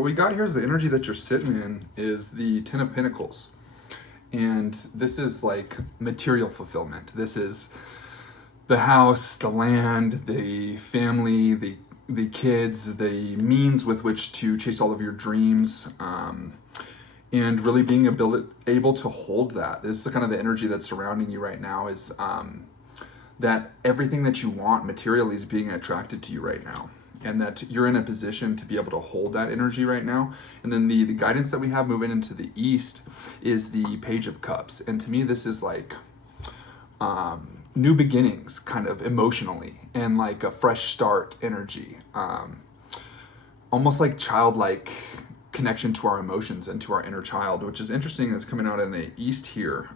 what we got here is the energy that you're sitting in is the Ten of Pentacles. And this is like material fulfillment. This is the house, the land, the family, the kids, the means with which to chase all of your dreams, and really being able to hold that. This is kind of the energy that's surrounding you right now, is that everything that you want materially is being attracted to you right now, and that you're in a position to be able to hold that energy right now. And then the guidance that we have moving into the east is the Page of Cups. And to me, this is like new beginnings, kind of emotionally, and like a fresh start energy, almost like childlike connection to our emotions and to our inner child, which is interesting. That's coming out in the east here,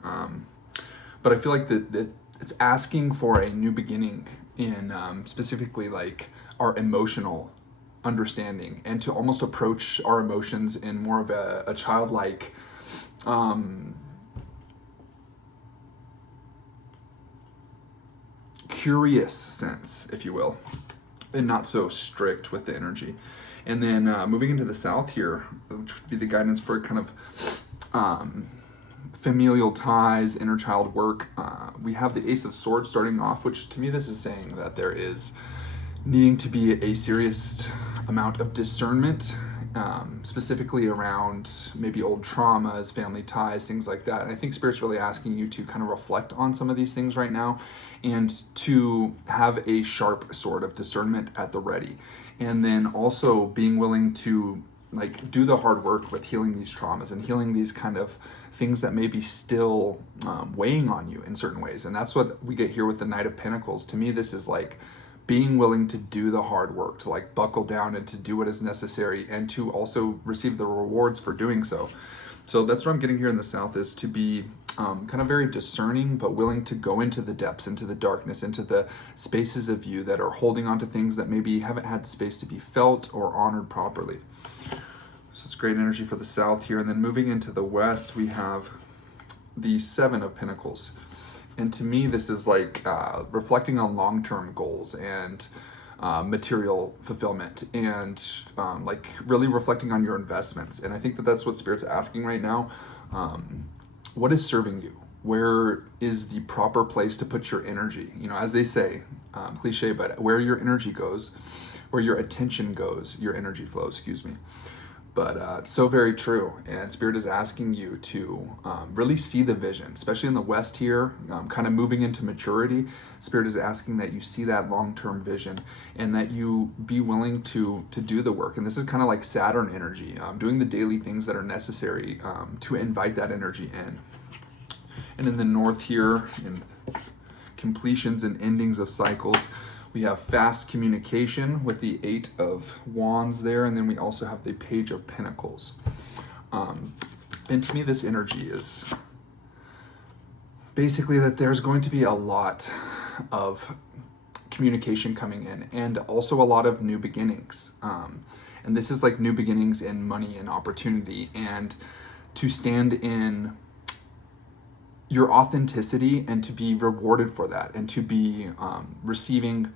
but I feel like that it's asking for a new beginning in specifically like our emotional understanding, and to almost approach our emotions in more of a childlike curious sense, if you will, and not so strict with the energy. And then moving into the south here, which would be the guidance for kind of familial ties, inner child work, we have the Ace of Swords starting off, which to me this is saying that there is needing to be a serious amount of discernment, specifically around maybe old traumas, family ties, things like that. And I think Spirit's really asking you to kind of reflect on some of these things right now, and to have a sharp sword of discernment at the ready. And then also being willing to like do the hard work with healing these traumas and healing these kind of things that may be still weighing on you in certain ways. And that's what we get here with the Knight of Pentacles. To me, this is like being willing to do the hard work, to like buckle down and to do what is necessary, and to also receive the rewards for doing so. So that's what I'm getting here in the south, is to be kind of very discerning, but willing to go into the depths, into the darkness, into the spaces of you that are holding on to things that maybe haven't had space to be felt or honored properly. So it's great energy for the south here. And then moving into the west, we have the Seven of Pentacles. And to me, this is like reflecting on long-term goals and material fulfillment, and like really reflecting on your investments. And I think that that's what Spirit's asking right now. What is serving you? Where is the proper place to put your energy? You know, as they say, cliche, but where your energy goes, where your attention goes, your energy flows, excuse me. But it's so very true. And Spirit is asking you to really see the vision, especially in the West here, kind of moving into maturity. Spirit is asking that you see that long-term vision, and that you be willing to do the work. And this is kind of like Saturn energy, doing the daily things that are necessary to invite that energy in. And in the north here, in completions and endings of cycles, we have fast communication with the Eight of Wands there, and then we also have the Page of Pentacles. And to me, this energy is basically that there's going to be a lot of communication coming in, and also a lot of new beginnings. And this is like new beginnings in money and opportunity, and to stand in your authenticity and to be rewarded for that, and to be receiving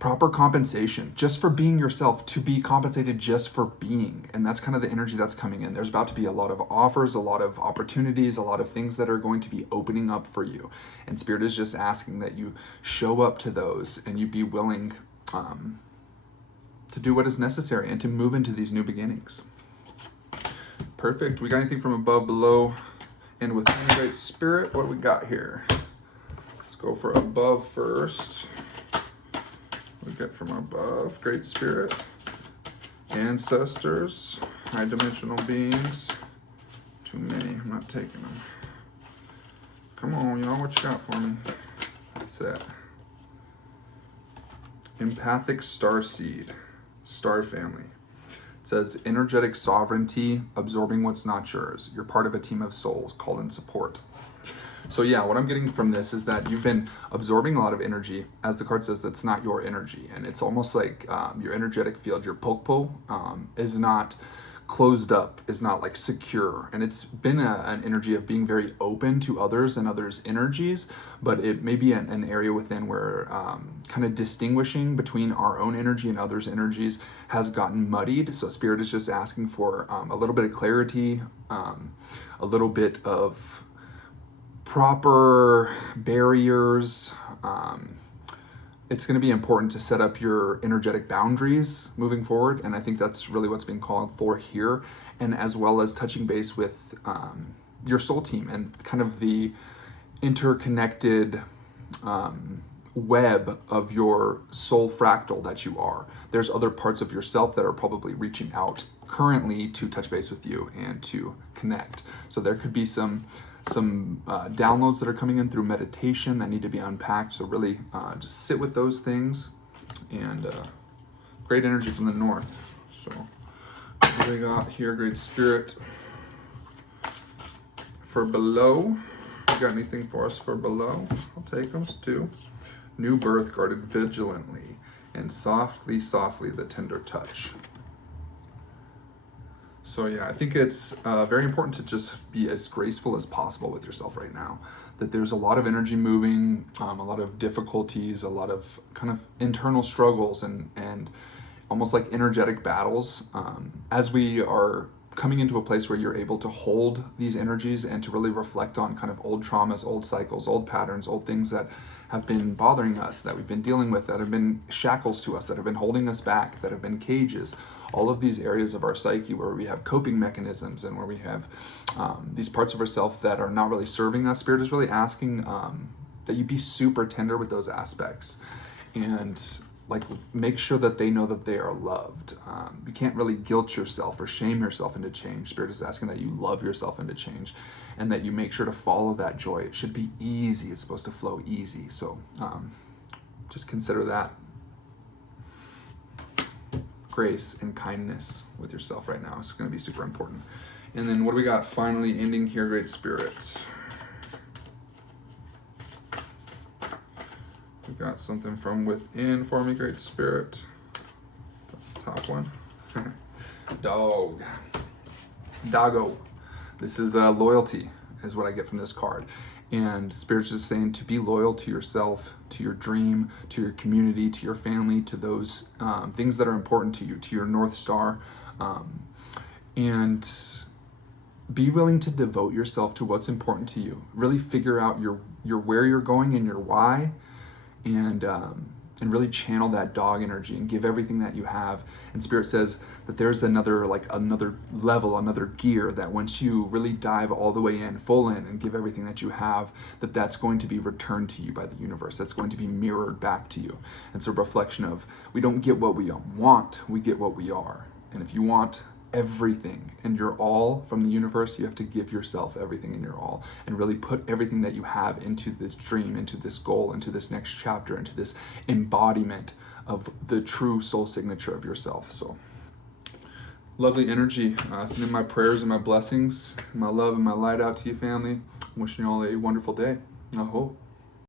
proper compensation just for being yourself, to be compensated just for being. And that's kind of the energy that's coming in. There's about to be a lot of offers, a lot of opportunities, a lot of things that are going to be opening up for you. And Spirit is just asking that you show up to those, and you be willing to do what is necessary and to move into these new beginnings. Perfect. We got anything from above, below, and within? Great Spirit, what do we got here? Let's go for above first. What we get from above? Great Spirit, ancestors, high dimensional beings. Too many, I'm not taking them. Come on, y'all, what you got for me? That's it. Empathic starseed, star family. It says energetic sovereignty, absorbing what's not yours. You're part of a team of souls called in support. So yeah, what I'm getting from this is that you've been absorbing a lot of energy, as the card says, that's not your energy. And it's almost like your energetic field, your pokpo, is not closed up, is not like secure. And it's been an energy of being very open to others and others' energies, but it may be an area within where kind of distinguishing between our own energy and others' energies has gotten muddied. So Spirit is just asking for a little bit of clarity, a little bit of proper barriers. It's going to be important to set up your energetic boundaries moving forward, and I think that's really what's being called for here, and as well as touching base with your soul team and kind of the interconnected web of your soul fractal that you are. There's other parts of yourself that are probably reaching out currently to touch base with you and to connect. So there could be some downloads that are coming in through meditation that need to be unpacked. So really just sit with those things, and great energy from the north. So what do we got here, Great Spirit? For below, you got anything for us for below? I'll take them too. New birth guarded vigilantly, and softly, softly the tender touch. So yeah, I think it's very important to just be as graceful as possible with yourself right now. That there's a lot of energy moving, a lot of difficulties, a lot of kind of internal struggles and almost like energetic battles. As we are coming into a place where you're able to hold these energies and to really reflect on kind of old traumas, old cycles, old patterns, old things that have been bothering us, that we've been dealing with, that have been shackles to us, that have been holding us back, that have been cages. All of these areas of our psyche where we have coping mechanisms and where we have these parts of ourself that are not really serving us. Spirit is really asking that you be super tender with those aspects and like make sure that they know that they are loved. You can't really guilt yourself or shame yourself into change. Spirit is asking that you love yourself into change and that you make sure to follow that joy. It should be easy. It's supposed to flow easy. So just consider that. Grace and kindness with yourself right now is going to be super important. And then what do we got finally ending here, Great Spirit? We got something from within for me, Great Spirit. That's the top one. Doggo. This is loyalty is what I get from this card. And Spirit's just saying to be loyal to yourself, to your dream, to your community, to your family, to those things that are important to you, to your North Star. And be willing to devote yourself to what's important to you. Really figure out your where you're going and your why, and really channel that dog energy and give everything that you have. And Spirit says that there's another level, another gear, that once you really dive all the way in, full in, and give everything that you have, that's going to be returned to you by the universe. That's going to be mirrored back to you. It's a reflection of, we don't get what we want, we get what we are. And if you want everything and your all from the universe, you have to give yourself everything in your all and really put everything that you have into this dream, into this goal, into this next chapter, into this embodiment of the true soul signature of yourself. So lovely energy. Sending my prayers and my blessings, my love and my light out to you, family. Wishing you all a wonderful day. I hope.